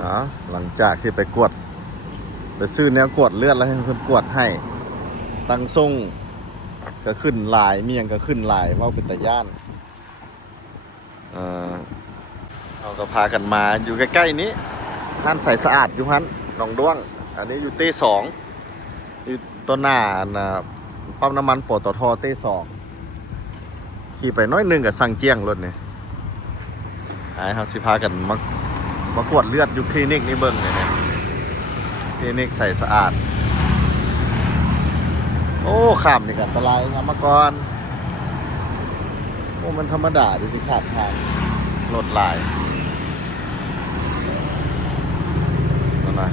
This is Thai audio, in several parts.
นะหลังจากที่ไปกวดไปซื้อแนวกวดเลือดแล้วให้เพิ่นกวดให้ตั้งทรงก็ขึ้นลายเมียงก็ขึ้นลายว่าเป็นตะย่านเออเราก็พากันมาอยู่ใกล้ๆนี้ห้านใสสะอาดอยู่ฮั่นหนองด้วงอันนี้อยู่เต้สองอยู่ต้นหน้าปั๊มน้ำมันปตทเต้สองขี่ไปน้อยหนึงกับสั่งเจียงรถนี่ไอ้ครับสิพากันมากวดเลือดอยู่คลินิกนี่เบิ่งเลยเนี่ยคลินิกใสสะอาดโอ้ข้ามนี่กันอันตรายนะมาก่อนโอ้มันธรรมดาดิสิขาดทางรถหลายนั่นนะ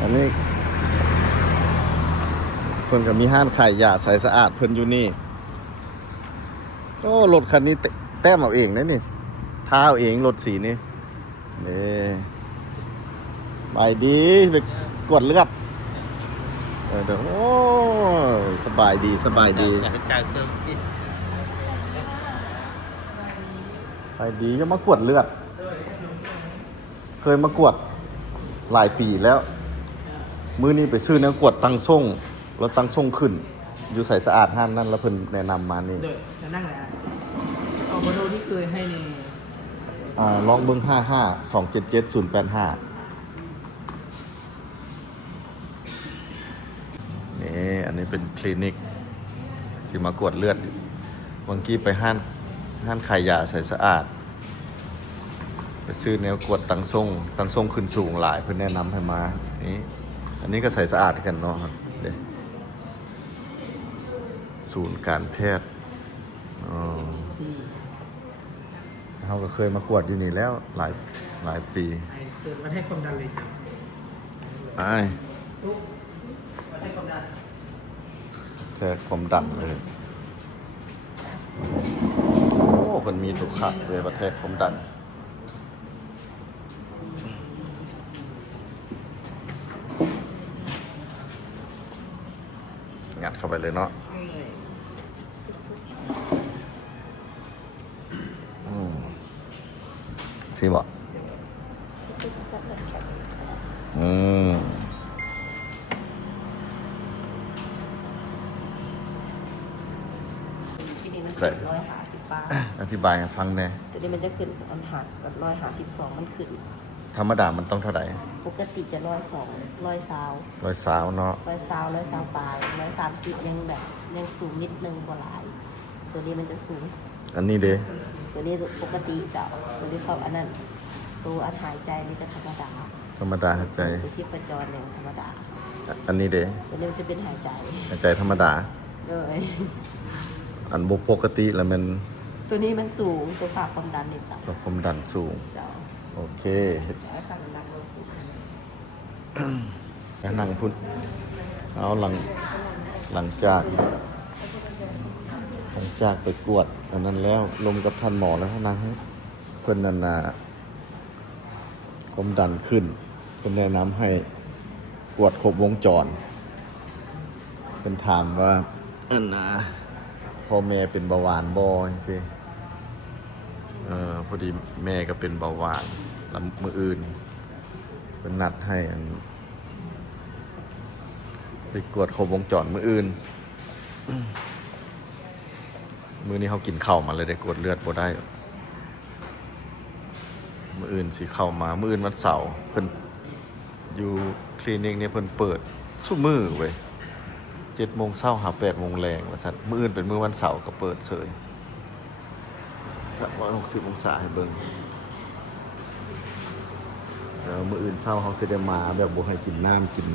อันนี้เพิ่นก็มีห้านขายยาใสสะอาดเพิ่นอยู่นี่โอ้รถคันนี้แต้มเอาเองนะนี่ท้าเอาเองรถสีนี้นี่ไปดีไปกวดเลือดเดี๋ยวโอ้สบายดีสบายดีไปดีก็มากวดเลือดเคยมากวดหลายปีแล้วมื้อนี้ไปซื้อเนื้อกวดตังส่งแล้วตังส่งขึ้นอยู่ใส่สะอาดห้านนั่นแล้วเพิ่นแนะนำมานี่เดี๋ยวจะนั่งแหละเอามาดูที่เคยให้ในลองเบิ่ง55277085นี่อันนี้เป็นคลินิกสิมากวดเลือดบางกี้ไปห้านขายยาใส่สะอาดไปซื้อแนวกวดตังส่งขึ้นสูงหลายเพิ่นแนะนำให้มานี่อันนี้ก็ใส่สะอาดกันเนาะครับเด้ศูนย์การแพทย์เขาก็เคยมากวดอยู่นี่แล้วหลายปีไอเสิร์ฟวัดให้ความดันเลยจ้ะทุกวัดให้ความดันแค่ความดันเลยโอ้มันมีตุกขัดเลยประเทศความดันงัดเข้าไปเลยเนาะสิบอกใส่อธิบายให้ฟังแน่ตัวนี้มันจะขึ้นอันหักกับ152มันขึ้นธรรมดามันต้องเท่าไหร่ปกติจะ102 120เนาะ120ปลาย130ยังแบบยังสูงนิดนึงกว่าหลายตัวนี้มันจะสูงอันนี้เด้ตัวนี้ปกติจะตัวนี้เขาอันนั้นตัวอันหายใจนี่จะธรรมดาหายใจตัวชีพจรเนี่ยธรรมดาอันนี้เด้ตัวนี้มันจะเป็นหายใจธรรมดาเลยอันบุปกติแล้วมันตัวนี้มันสูงตัวฝากความดันนี่จ้ะความดันสูงโอเคนั่งพุ่นเอาหลังจากไปกวดอันนั้นแล้วลมกับท่านหมอแล้วนั่งเพื่อนนันนาความดันขึ้นเพื่อนแนะนำให้กวดครบวงจรเป็นถามว่าอันนะพ่อแม่เป็นเบาหวานบ่สิพอดีแม่ก็เป็นเบาหวานแล้วมื้ออื่นเป็นนัดให้ไปกวดครบวงจรมื้ออื่นมื้อนี้เขากินข้าวมาเลยได้กวดเลือดบ่ได้มื้ออื่นสิเข้ามามื้ออื่นวันเสาร์เพิ่นอยู่คลินิกนี่เพิ่นเปิดซุมื้อเว้ย7 โมงเช้าหา8 โมงแรงว่าซั่นมื้ออื่นเป็นมื้อวันเสาร์ก็เปิดเฉย360 องศาให้เบิ่งแล้วมื้ออื่นเช้าเขาสิได้มาแบบบ่ให้กินน้ำกิน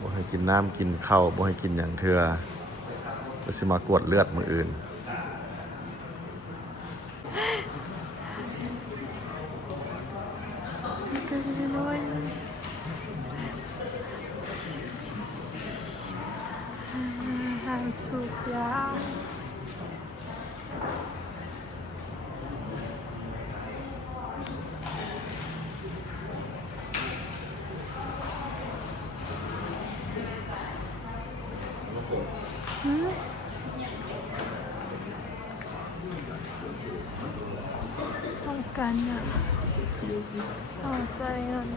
บ่ให้กินน้ำกินข้าวบ่ให้กินหยังเทื่อก็สิมากวดเลือดมื้ออื่นสูบยา ต้องการเงินเอาใจเงิน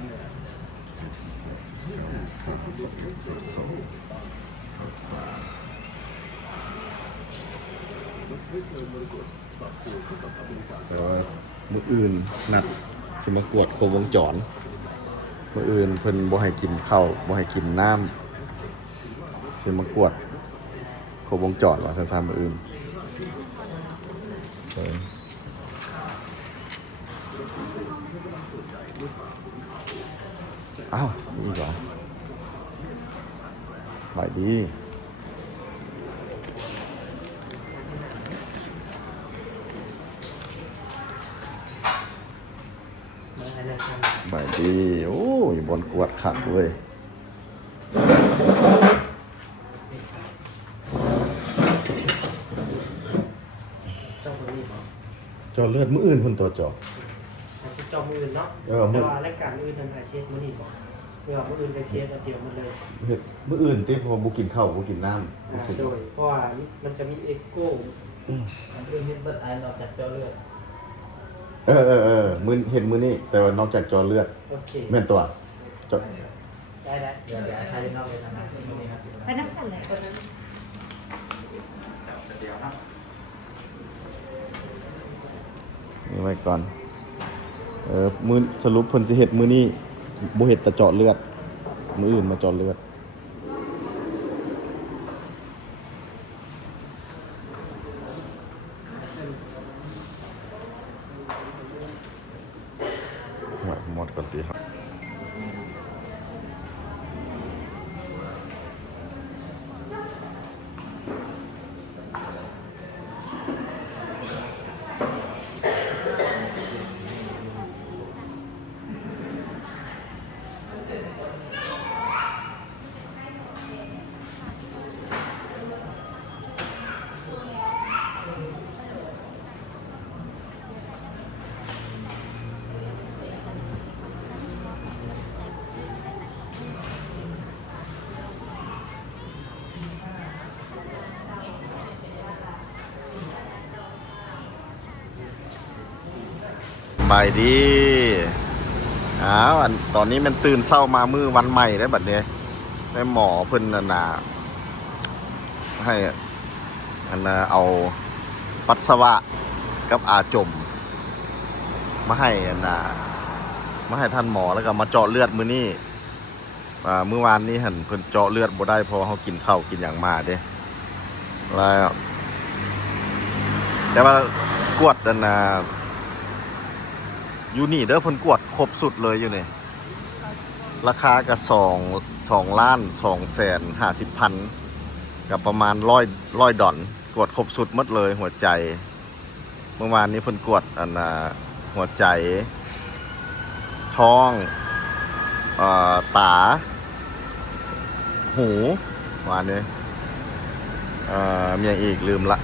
มื้ออื่นนัดสิมากวดครบวงจรมื้ออื่นเพิ่นบ่ให้กินข้าวบ่ให้กินน้ำสิมากวดครบวงจรว่าซั่นๆมื้ออื่นอ้าวมีอีกเหรอไหวดีไหวดีโอ้ยบนกวดขัดเว้ยจอเลือดมื้ออื่นเพิ่นตัวจอ อาชีพจอมืออื่นเนาะ เออมื้ แต่ อ ว่ารายการมืออื่นทำอาชีพมือนี่บอกเพื่อมืออื่นไปเชียร์เดียวหมันเลย เฮ็ดมื้ออื่นติพอบ่กินข้าวบ่กินน้ำ โดยเพราะว่ามันจะมีเอ็กโก้ อันอื่นเฮ็ดเบิดอันออกจากเจ้าเลือด มื้อเห็นมื้อนี้แต่ว่านอกจากจอเลือด โอเค แม่นตัวจอ ได้ เดี๋ยวใช้นอกเลยนะที่นี่ครับ ไปนั่งกันเลยคนนั้น เดี๋ยวนะ นี่ไว้ก่อนมื้อสรุปเพิ่นสิเฮ็ดมื้อนี้บ่เฮ็ดแต่เจาะเลือดมื้ออื่นมาเจาะเลือดหมดก่อนติครับบายดีตอนนี้มันตื่นเช้ามามื้อวันใหม่ได้บัดนี้แม่หมอเพิ่นน่ะให้เอาปัสสาวะกับอาจมมาให้มาให้ท่านหมอแล้วก็มาเจาะเลือดมื้อนี้มื้อวานนี้หั่นเพิ่นเจาะเลือดบ่ได้เพราะเฮากินข้าวกินหยังมาเด้แล้วแต่ว่ากวดอยู่นี่เด้อเพิ่นกวดครบสุดเลยอยู่นี่ราคาก็2,250,000กับประมาณ100 ดอลกวดครบสุดหมดเลยหัวใจเมื่อวานนี้เพิ่นกวดหัวใจท้องตาหูวานนี้มีอย่างอีกลืมละ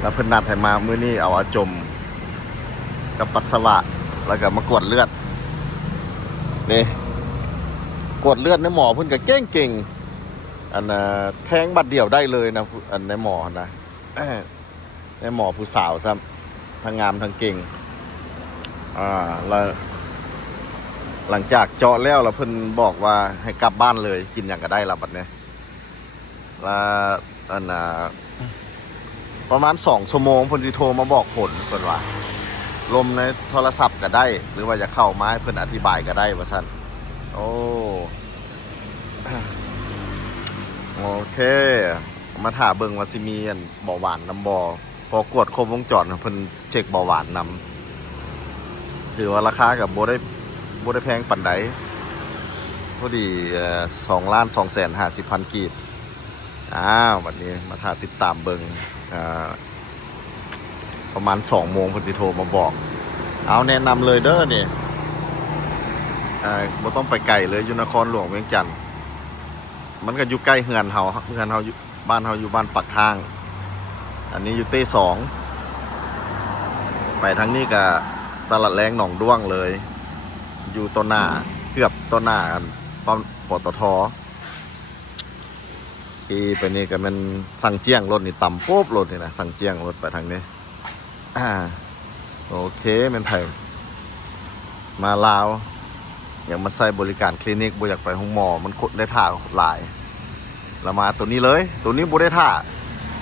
แล้วเพิ่นนัดให้มามื้อนี้เอาอาจมกับปัสสาวะแล้วก็มากวดเลือดนี่กวดเลือดในหมอเพิ่นก็เก่งแทงบัดเดียวได้เลยนะในหมอนะในหมอผู้สาวซ้ำทั้งงามทั้งเก่งแล้วหลังจากเจาะแล้วเพิ่นบอกว่าให้กลับบ้านเลยกินอย่างก็ได้ละบัดนี้แล้วประมาณ2 ชั่วโมงเพิ่นสิโทรมาบอกผลเพิ่นว่าลมในโทรศัพท์ก็ได้หรือว่าจะเข้ามาให้เพิ่นอธิบายก็ได้ว่าซั่นโอเคมาถามเบิ่งว่าสิมีเบาหวานนำบ่พอกวดครบวงจรเพิ่นเช็คเบาหวานนำถือว่าราคาก็บ่ได้แพงปานใดพอดี2,250,000 กีบวันนี้มาถ่ายติดตามเบิ่งประมาณ2 โมงเพิ่นสิโทรมาบอกเอาแนะนำเลยเด้อนี่บ่ต้องไปไกลเลยอยู่นครหลวงเวียงจันทน์มันก็อยู่ใกล้เฮือนเฮาอยู่บ้านเฮาอยู่บ้านปักทางอันนี้อยู่เต้2ไปทางนี้ก็ตลาดแรงหนองด้วงเลยอยู่ต้นหน้าเกือบต้นหน้าปั๊มปตท ขี่ไปนี่ก็มันสั่งเจียงรถนี่ต่ำปุ๊บรถนี่นะสั่งเจียงรถไปทางนี้โอเคแมันไผมาลาวอยากมาใช้บริการคลินิกบ่อยากไปห้องหมอมันคนได้ท่าหลายแล้วมาตัวนี้เลยตัวนี้บ่ได้ท่า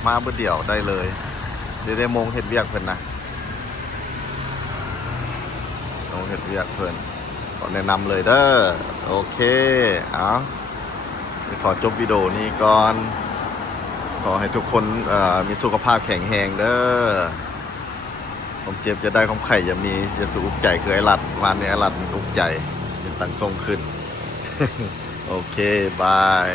มาเบื่อเดียวได้เลยได้โมงเห็ดเวียกเพิ่นนะโมงเห็ดเวียกเพิ่นขอแนะนำเลยเด้อโอเคเอาขอจบวิดีโอนี้ก่อนขอให้ทุกคนมีสุขภาพแข็งแรงเด้อผมเจ็บจะได้ของไข่จะมีจะสูบใจคือไอ้หลัดวันนี้ไอ้หลัดมันอุกใจเป็นตังทรงขึ้น โอเคบาย